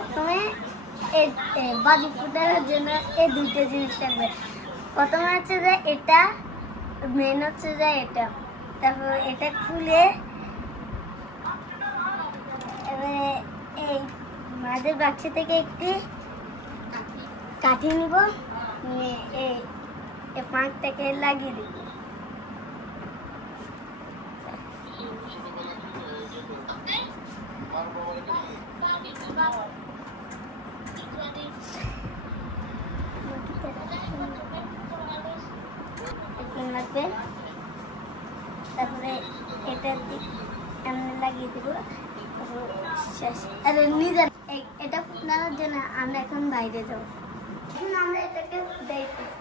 প্রথমে বাজি ফুটানোর জন্য এই দুইটা জিনিস লাগবে। প্রথমে হচ্ছে যে এটা মেন, হচ্ছে যে এটা, তারপর এটা খুলে এবারে এই মাঝের বাক্স থেকে একটি কাঠি নিব, নিয়ে এই পাঁকটাকে লাগিয়ে দিব। লাগবে, তারপরে এটা এমনি লাগিয়ে দিব, শেষ। আরে নিজে এটা ফুটানোর জন্য আমরা এখন বাইরে যাবো। এখন আমরা এটাকে দেখতেছি।